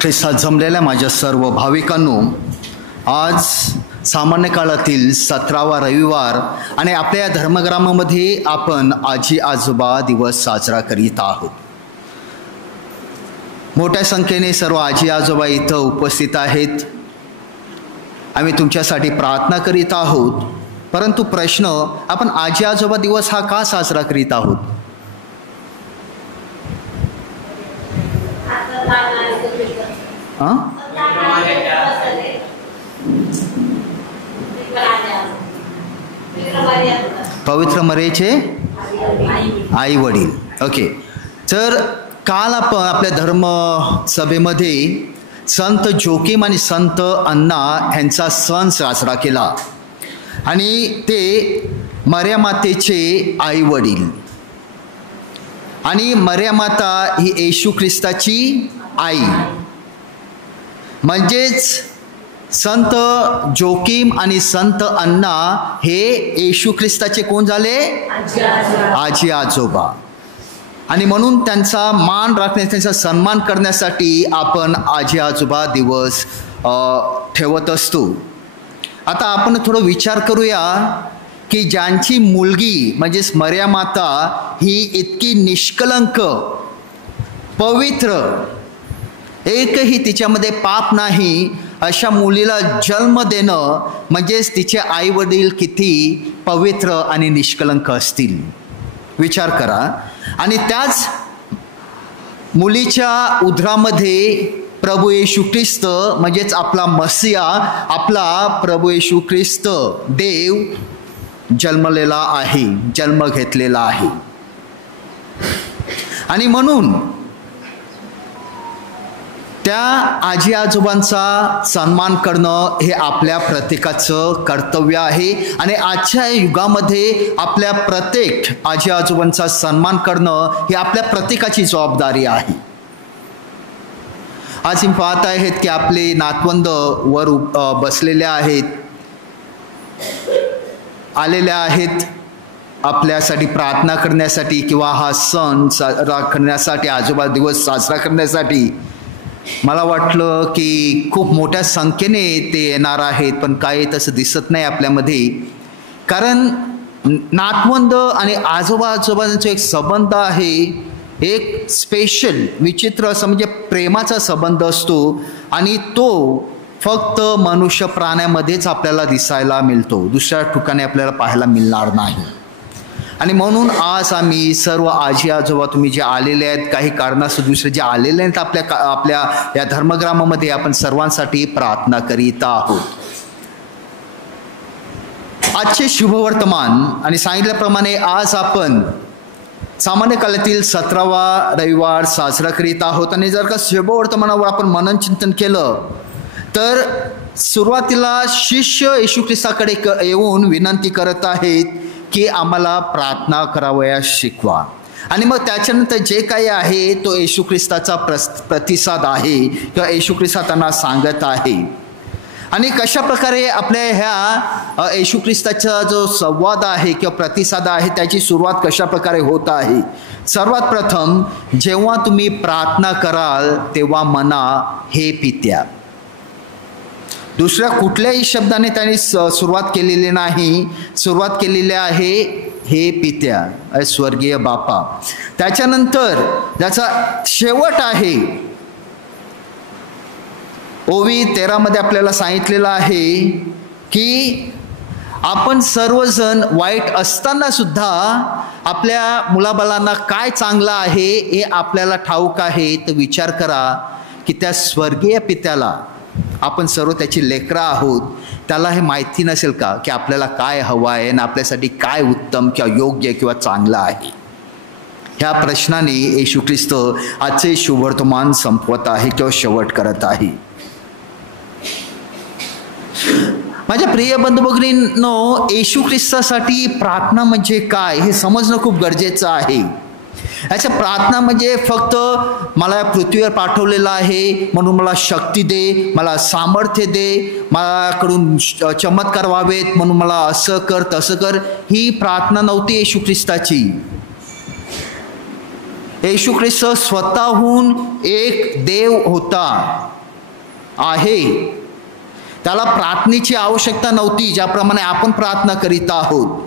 ख्रिस्तात जमलेल्या माझ्या सर्व भाविकांनो, आज सामान्य काळातील 17वा रविवार आणि आपल्या या धर्मग्रामामध्ये आपण आजी आजोबा दिवस साजरा करीत आहोत. मोठ्या संख्येने सर्व आजी आजोबा इथं उपस्थित आहेत. आम्ही तुमच्यासाठी प्रार्थना करीत आहोत. परंतु प्रश्न, आपण आजी आजोबा दिवस हा का साजरा करीत आहोत? पवित्र मरेचे आई वडील. ओके, तर काल आपण आपल्या धर्म सभेमध्ये संत जोकीम आणि संत अण्णा यांचा सण साजरा केला आणि ते मर्या मातेचे आई वडील. आणि मर्या माता ही येशू ख्रिस्ताची आई, म्हणजेच संत जोकीम आणि संत अण्णा हे येशू ख्रिस्ताचे कोण झाले? आजी आजोबा. आणि म्हणून त्यांचा मान राखण्याचा, त्यांचा सन्मान करण्यासाठी आपण आजी आजोबा दिवस ठेवत असतो. आता आपण थोडं विचार करूया की ज्यांची मुलगी म्हणजेच मर्या माता ही इतकी निष्कलंक, पवित्र, एकही तिच्यामध्ये पाप नाही, अशा मुलीला जन्म देणं म्हणजेच तिचे आई वडील किती पवित्र आणि निष्कलंक असतील, विचार करा. आणि त्याच मुलीच्या उदरामध्ये प्रभू येशू ख्रिस्त म्हणजेच आपला मसिया, आपला प्रभू येशू ख्रिस्त देव जन्मलेला आहे, जन्म घेतलेला आहे. आणि म्हणून त्या आजी आजोबांचा सन्मान करणं हे आपल्या प्रत्येकाचं कर्तव्य आहे. आणि आजच्या युगामध्ये आपल्या प्रत्येक आजी आजोबांचा सन्मान करणं ही आपल्या प्रत्येकाची जबाबदारी आहे. आज मी पाहत आहेत की आपले नातवंद वर बसलेले आहेत, आलेल्या आहेत आपल्यासाठी प्रार्थना करण्यासाठी किंवा हा सण साजरा करण्यासाठी, आजोबा दिवस साजरा करण्यासाठी. मला वाटलं की खूप मोठ्या संख्येने ते येणार आहेत, पण काय तसं दिसत नाही आपल्यामध्ये. कारण नातवंद आणि आजोबा आजोबांचा एक संबंध आहे, एक स्पेशल, विचित्र असं म्हणजे प्रेमाचा संबंध असतो. आणि तो फक्त मनुष्य प्राण्यामध्येच आपल्याला दिसायला मिळतो, दुसऱ्या ठिकाणी आपल्याला पाहायला मिळणार नाही. आणि म्हणून आज आम्ही सर्व आजी आजोबा, तुम्ही जे आलेले आहेत, काही कारणास्तव दुसरे जे आलेले आहेत आपल्या या धर्मग्रामामध्ये, आपण सर्वांसाठी प्रार्थना करीत आहोत. आजचे शुभवर्तमान आणि सांगितल्याप्रमाणे आज आपण सामान्य काळातील 17वा रविवार साजरा करीत आहोत. आणि जर का शुभवर्तमानावर आपण मनन चिंतन केलं तर सुरुवातीला शिष्य येशू ख्रिस्ताकडे येऊन विनंती करत आहेत की आम्हाला प्रार्थना करावयास शिकवा. आणि मग त्याच्यानंतर जे काही आहे तो येशू ख्रिस्ताचा प्रतिसाद आहे किंवा येशू ख्रिस्त त्यांना सांगत आहे. आणि कशा प्रकारे आपल्या ह्या येशू ख्रिस्ताचा जो संवाद आहे किंवा प्रतिसाद आहे त्याची सुरुवात कशा प्रकारे होत आहे. सर्वात प्रथम, जेव्हा तुम्ही प्रार्थना कराल तेव्हा म्हणा, हे पित्या. दुसऱ्या कुठल्याही शब्दाने त्यांनी सुरुवात केलेली नाही. सुरुवात केलेली आहे हे पित्या, स्वर्गीय बापा. त्याच्यानंतर ज्याचा शेवट आहे ओवी 13 मध्ये आपल्याला सांगितलेलं आहे की आपण सर्वजण वाईट असताना सुद्धा आपल्या मुलाबाळांना काय चांगलं आहे हे आपल्याला ठाऊक आहे. तर विचार करा की त्या स्वर्गीय पित्याला, आपण सर्व त्याची लेकरं आहोत, त्याला हे माहिती नसेल का की आपल्याला काय हवं आहे आणि आपल्यासाठी काय उत्तम किंवा योग्य किंवा चांगलं आहे. ह्या प्रश्नाने येशू ख्रिस्त आजचे शुभवर्तमान संपवत आहे किंवा शेवट करत आहे. माझ्या प्रिय बंधू भगिनींनो, येशू ख्रिस्तासाठी प्रार्थना म्हणजे काय हे समजणं खूप गरजेचं आहे. याच्या प्रार्थना म्हणजे फक्त मला पृथ्वीवर पाठवलेलं आहे म्हणून मला शक्ती दे, मला सामर्थ्य दे, माझ्याकडून चमत्कार व्हावेत म्हणून मला असं कर तसं कर, ही प्रार्थना नव्हती येशू ख्रिस्ताची. येशू ख्रिस्त स्वतःहून एक देव होता आहे. त्याला प्रार्थनेची आवश्यकता नव्हती ज्याप्रमाणे आपण प्रार्थना करीत आहोत.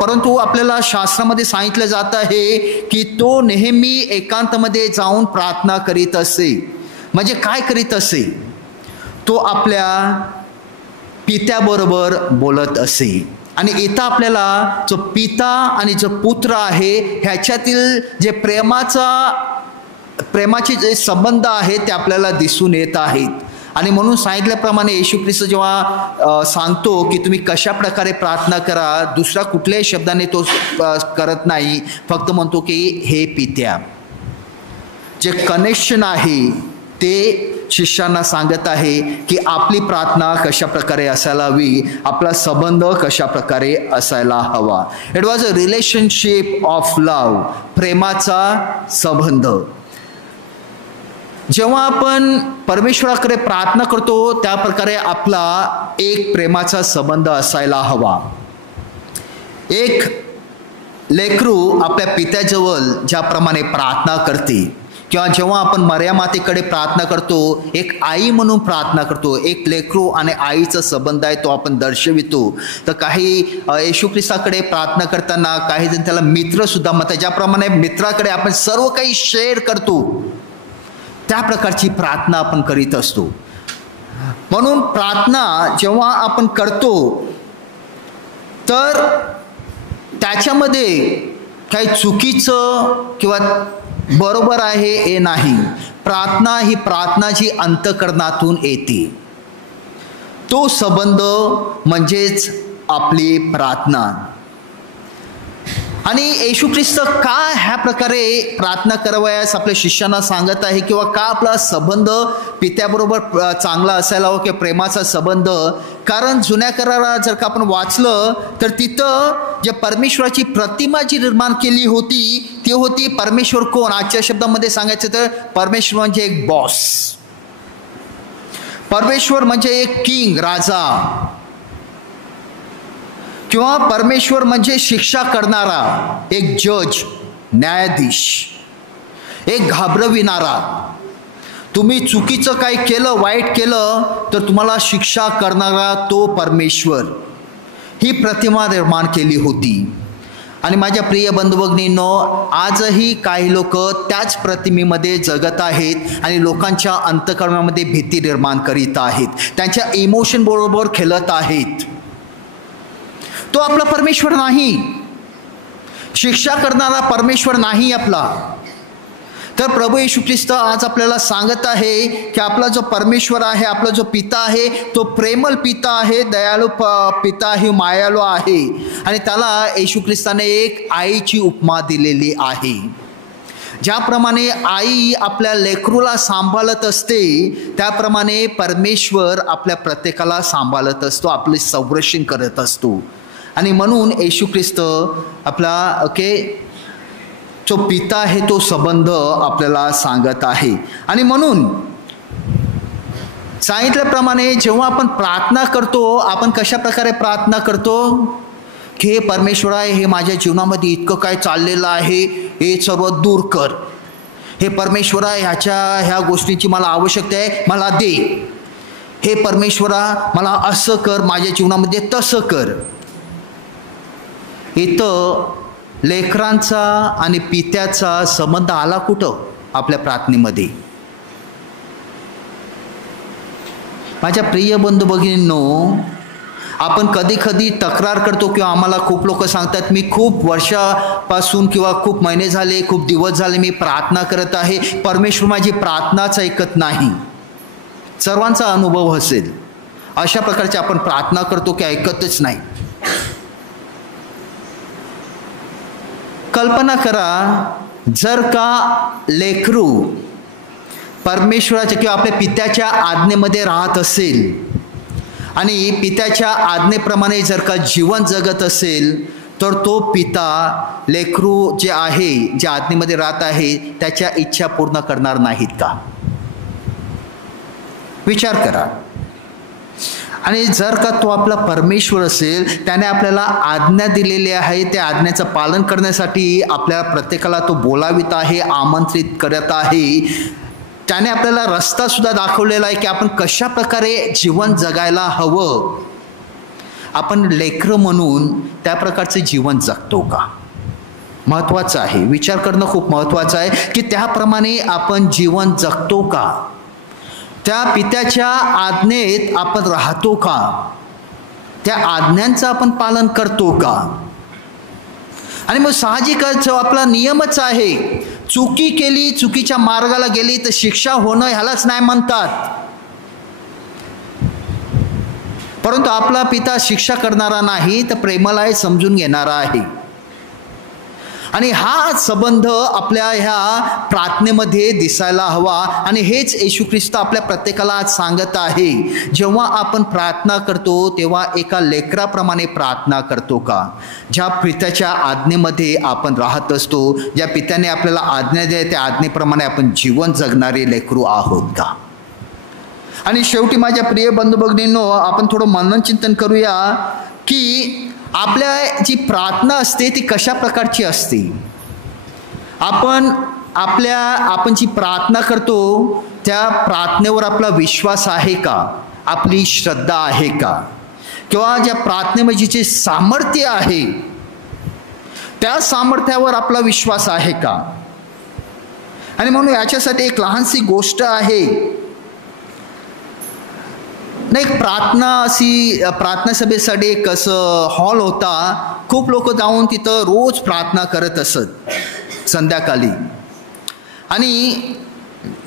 परंतु आपल्याला शास्त्रामध्ये सांगितलं जात आहे की तो नेहमी एकांतामध्ये जाऊन प्रार्थना करीत असे. म्हणजे काय करीत असे? तो आपल्या पित्याबरोबर बोलत असे. आणि इथं आपल्याला जो पिता आणि जो पुत्र आहे ह्याच्यातील जे प्रेमाचे जे संबंध आहेत ते आपल्याला दिसून येत आहेत. आणि म्हणून सांगितल्याप्रमाणे येशू ख्रिस्त जेव्हा सांगतो की तुम्ही कशा प्रकारे प्रार्थना करा, दुसऱ्या कुठल्याही शब्दाने तो करत नाही, फक्त म्हणतो की हे पित्या. जे कनेक्शन आहे ते शिष्यांना सांगत आहे की आपली प्रार्थना कशा प्रकारे असायला हवी, आपला संबंध कशा प्रकारे असायला हवा. It was a relationship of love, प्रेमाचा संबंध. जेव्हा आपण परमेश्वराकडे प्रार्थना करतो त्या प्रकारे आपला एक प्रेमाचा संबंध असायला हवा. एक लेकरू आपल्या पित्याजवळ ज्याप्रमाणे प्रार्थना करते, किंवा जेव्हा आपण मर्या मातेकडे प्रार्थना करतो, एक आई म्हणून प्रार्थना करतो, एक लेकरू आणि आईचा संबंध आहे तो आपण दर्शवितो. तर काही येशू ख्रिस्ताकडे प्रार्थना करताना काही जण त्याला मित्र सुद्धा म्हणतात. ज्याप्रमाणे मित्राकडे आपण सर्व काही शेअर करतो त्या प्रकारची प्रार्थना आपण करीत असतो. म्हणून प्रार्थना जेव्हा आपण करतो तर त्याच्यामध्ये काही चुकीचं किंवा बरोबर आहे हे नाही. प्रार्थना ही प्रार्थना जी अंतःकरणातून येते, तो संबंध म्हणजेच आपली प्रार्थना. आणि येशू ख्रिस्त का ह्या प्रकारे प्रार्थना करावयास आपल्या शिष्यांना सांगत आहे, किंवा का आपला संबंध पित्याबरोबर चांगला असायला हवा किंवा प्रेमाचा संबंध? कारण जुन्या करारात जर का आपण वाचलं तर तिथं जे परमेश्वराची प्रतिमा जी निर्माण केली होती ती होती परमेश्वर कोण? आजच्या शब्दामध्ये सांगायचं तर परमेश्वर म्हणजे एक बॉस, परमेश्वर म्हणजे एक किंग, राजा, किंवा परमेश्वर म्हणजे शिक्षा करणारा एक जज, न्यायाधीश, एक घाबरविणारा. तुम्ही चुकीचं काही केलं, वाईट केलं तर तुम्हाला शिक्षा करणारा तो परमेश्वर. ही प्रतिमा निर्माण केली होती. आणि माझ्या प्रिय बंधुभगिनींनो, आजही काही लोक त्याच प्रतिमेमध्ये जगत आहेत आणि लोकांच्या अंतःकरणामध्ये भीती निर्माण करीत आहेत, त्यांच्या इमोशन बरोबर खेळत आहेत. तो आपला परमेश्वर नाही, शिक्षा करणारा परमेश्वर नाही आपला. तर प्रभू येशू ख्रिस्त आज आपल्याला सांगत आहे की आपला जो परमेश्वर आहे, आपला जो पिता आहे तो प्रेमळ पिता आहे, दयाळू पिता आहे, मायाळू आहे. आणि त्याला येशू ख्रिस्ताने एक आईची उपमा दिलेली आहे. ज्याप्रमाणे आई आपल्या लेकरूला सांभाळत असते त्याप्रमाणे परमेश्वर आपल्या प्रत्येकाला सांभाळत असतो, आपले संरक्षण करत असतो. आणि म्हणून येशू ख्रिस्त आपला जो पिता आहे तो संबंध आपल्याला सांगत आहे. आणि म्हणून सांगितल्याप्रमाणे जेव्हा आपण प्रार्थना करतो, आपण कशा प्रकारे प्रार्थना करतो की हे परमेश्वर आहे, हे माझ्या जीवनामध्ये इतकं काय चाललेलं आहे हे सर्व दूर कर. हे परमेश्वर आहे, ह्या गोष्टींची मला आवश्यकता आहे, मला दे. हे परमेश्वरा मला असं कर, माझ्या जीवनामध्ये तसं कर. इथं लेकरांचा आणि पित्याचा संबंध आला कुठं? आपल्या प्रार्थनेमध्ये. माझ्या प्रिय बंधू भगिनींनो, आपण कधी कधी तक्रार करतो किंवा आम्हाला खूप लोक सांगतात मी खूप वर्षापासून किंवा खूप महिने झाले, खूप दिवस झाले मी प्रार्थना करत आहे, परमेश्वर माझी प्रार्थनाच ऐकत नाही. सर्वांचा अनुभव असेल, अशा प्रकारचे आपण प्रार्थना करतो की ऐकतच नाही. कल्पना करा, जर का लेकरू परमेश्वराच्या किंवा आपल्या पित्याच्या आज्ञेमध्ये राहत असेल आणि पित्याच्या आज्ञेप्रमाणे जर का जीवन जगत असेल तर तो पिता लेकरू जे आहे, जे आज्ञेमध्ये राहत आहे त्याच्या इच्छा पूर्ण करणार नाहीत का? विचार करा. आणि जर का तो आपला परमेश्वर असेल, त्याने आपल्याला आज्ञा दिलेली आहे, त्या आज्ञेचं पालन करण्यासाठी आपल्याला प्रत्येकाला तो बोलावित आहे, आमंत्रित करत आहे. त्याने आपल्याला रस्ता सुद्धा दाखवलेला आहे की आपण कशा प्रकारे जीवन जगायला हवं. आपण लेकरं म्हणून त्या प्रकारचे जीवन जगतो का? महत्त्वाचं आहे. विचार करणं खूप महत्त्वाचं आहे की त्याप्रमाणे आपण जीवन जगतो का? त्या पित्याच्या आज्ञेत आपण राहतो का? त्या आज्ञांचं आपण पालन करतो का? आणि मग साहजिकच आपला नियमच आहे, चुकी केली, चुकीच्या मार्गाला गेली तर शिक्षा होणं, ह्यालाच नाही म्हणतात. परंतु आपला पिता शिक्षा करणारा नाही, तर प्रेमाला समजून घेणारा आहे. आणि हा संबंध आपल्या ह्या प्रार्थनेमध्ये दिसायला हवा. आणि हेच येशू ख्रिस्त आपल्या प्रत्येकाला आज सांगत आहे. जेव्हा आपण प्रार्थना करतो तेव्हा एका लेकराप्रमाणे प्रार्थना करतो का? ज्या पित्याच्या आज्ञेमध्ये आपण राहत असतो, ज्या पित्याने आपल्याला आज्ञा दिली त्या आज्ञेप्रमाणे आपण जीवन जगणारे लेकरू आहोत का? आणि शेवटी माझ्या प्रिय बंधू भगिनींनो, आपण थोडं मननचिंतन करूया की आपल्या जी प्रार्थना असते ती कशा प्रकारची असते. आपण जी प्रार्थना करतो त्या प्रार्थनेवर आपला विश्वास आहे का? आपली श्रद्धा आहे का? किंवा ज्या प्रार्थनेमध्ये जे सामर्थ्य आहे त्या सामर्थ्यावर आपला विश्वास आहे का? आणि म्हणून याच्यासाठी एक लहानशी गोष्ट आहे. नाही, प्रार्थना सभेसाठी एक असं हॉल होता. खूप लोक जाऊन तिथं रोज प्रार्थना करत असत संध्याकाळी. आणि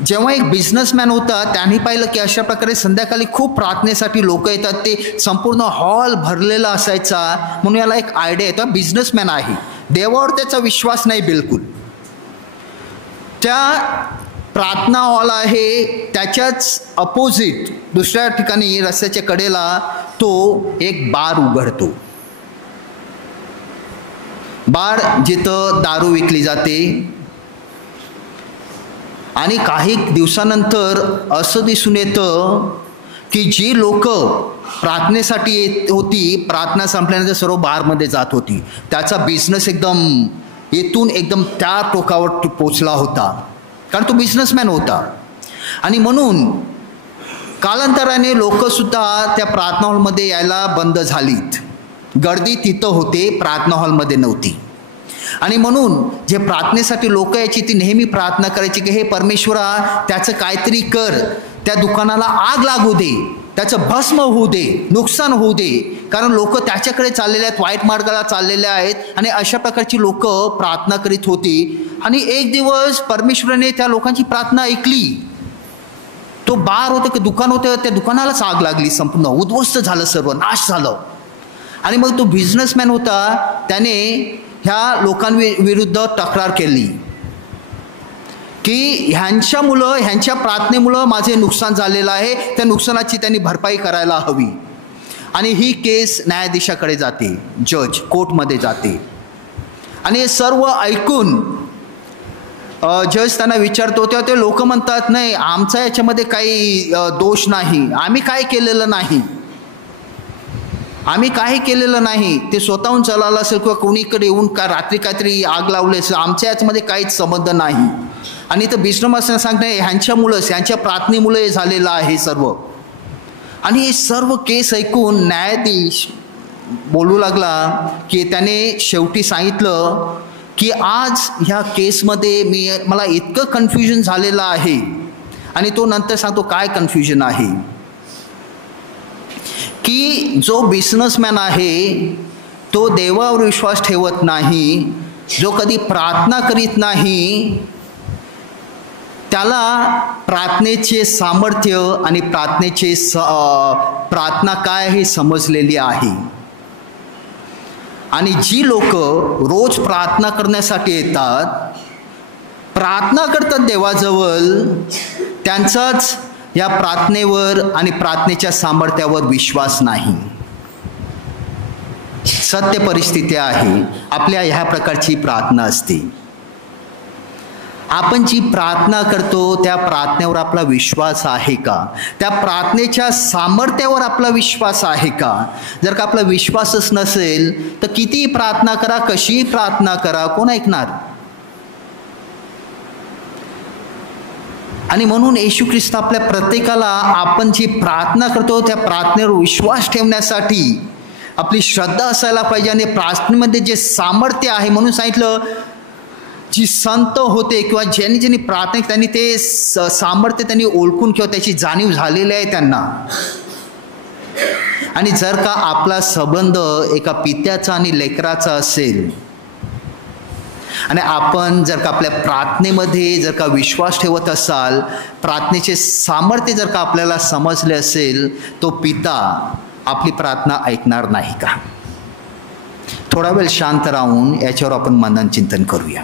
जेव्हा एक बिझनेसमॅन होता त्यांनी पाहिलं की अशा प्रकारे संध्याकाळी खूप प्रार्थनेसाठी लोक येतात, ते संपूर्ण हॉल भरलेला असायचा. म्हणून याला एक आयडिया येतो, बिझनेसमॅन आहे, देवावर त्याचा विश्वास नाही बिलकुल. त्या प्रार्थना हॉल आहे त्याच्याच अपोजिट दुसऱ्या ठिकाणी रस्त्याच्या कडेला तो एक बार उघडतो. बार जिथं दारू विकली जाते. आणि काही दिवसानंतर असं दिसून येतं की जी लोक प्रार्थनेसाठी येत होती, प्रार्थना संपल्यानंतर सर्व बारमध्ये जात होती. त्याचा बिझनेस एकदम त्या टोकावर पोचला होता, कारण तो बिझनेसमॅन होता. आणि म्हणून कालांतराने लोकसुद्धा त्या प्रार्थना हॉलमध्ये यायला बंद झालीत. गर्दी तिथं होते, प्रार्थना हॉलमध्ये नव्हती. आणि म्हणून जे प्रार्थनेसाठी लोक यायची ती नेहमी प्रार्थना करायची की हे परमेश्वरा, त्याचं काहीतरी कर, त्या दुकानाला आग लागू दे, त्याचं भस्म होऊ दे, नुकसान होऊ दे. कारण लोक त्याच्याकडे चाललेले आहेत, वाईट मार्गाला चाललेले आहेत. आणि अशा प्रकारची लोक प्रार्थना करीत होती. आणि एक दिवस परमेश्वराने त्या लोकांची प्रार्थना ऐकली. तो बार होतं की दुकान होतं, त्या दुकानालाच आग लागली, संपूर्ण उद्ध्वस्त झालं, सर्व नाश झालं. आणि मग तो बिझनेसमॅन होता, त्याने ह्या लोकांविरुद्ध तक्रार केली की ह्यांच्या प्रार्थनेमुळं माझे नुकसान झालेलं आहे, त्या नुकसानाची त्यांनी भरपाई करायला हवी. आणि ही केस न्यायाधीशाकडे जाते, जज कोर्टमध्ये जाते. आणि हे सर्व ऐकून जज त्यांना विचारतो, तेव्हा ते लोक म्हणतात नाही, आमचा याच्यामध्ये काही दोष नाही, आम्ही काय केलेलं नाही, आम्ही काही केलेलं नाही. ते स्वतःहून चाललं असेल किंवा कोणीकडे येऊन का रात्री काहीतरी आग लावली असेल, आमच्या याच्यामध्ये काहीच संबंध नाही. आणि तर बिश्रमासना सांगणे ह्यांच्यामुळंच, ह्यांच्या प्रार्थनेमुळे हे झालेलं आहे सर्व. आणि हे सर्व केस ऐकून न्यायाधीश बोलू लागला की त्याने शेवटी सांगितलं की आज ह्या केसमध्ये मला इतकं कन्फ्युजन झालेलं आहे. आणि तो नंतर सांगतो काय कन्फ्युजन आहे की जो बिझनेसमॅन आहे तो देवावर विश्वास ठेवत नाही, जो कधी प्रार्थना करीत नाही, त्याला प्रार्थनेचे सामर्थ्य आणि प्रार्थना काय हे समजलेली आहे. आणि जी लोक रोज प्रार्थना करण्यासाठी येतात, प्रार्थना करतात देवाजवळ, त्यांचाच या प्रार्थनेवर आणि प्रार्थनेच्या सामर्थ्यावर विश्वास नाही. सत्य परिस्थिती आहे, आपल्या ह्या प्रकारची प्रार्थना असते. आपण जी प्रार्थना करतो त्या प्रार्थनेवर आपला विश्वास आहे का? त्या प्रार्थनेच्या सामर्थ्यावर आपला विश्वास आहे का? जर का आपला विश्वासच नसेल तर कितीही प्रार्थना करा, कशीही प्रार्थना करा, कोण ऐकणार? आणि म्हणून येशू ख्रिस्त आपल्या प्रत्येकाला आपण जी प्रार्थना करतो त्या प्रार्थनेवर विश्वास ठेवण्यासाठी आपली श्रद्धा असायला पाहिजे. आणि प्रार्थनेमध्ये जे सामर्थ्य आहे, म्हणून सांगितलं जी संत होते किंवा ज्यांनी प्रार्थना त्यांनी ते सामर्थ्य त्यांनी ओळखून किंवा त्याची जाणीव झालेली आहे त्यांना. आणि जर का आपला संबंध एका पित्याचा आणि लेकराचा असेल आणि आपण जर का आपल्या प्रार्थनेमध्ये जर का विश्वास ठेवत असाल, प्रार्थनेचे सामर्थ्य जर का आपल्याला समजले असेल, तो पिता आपली प्रार्थना ऐकणार नाही का? थोडा वेळ शांत राहून याच्यावर आपण मनन चिंतन करूया.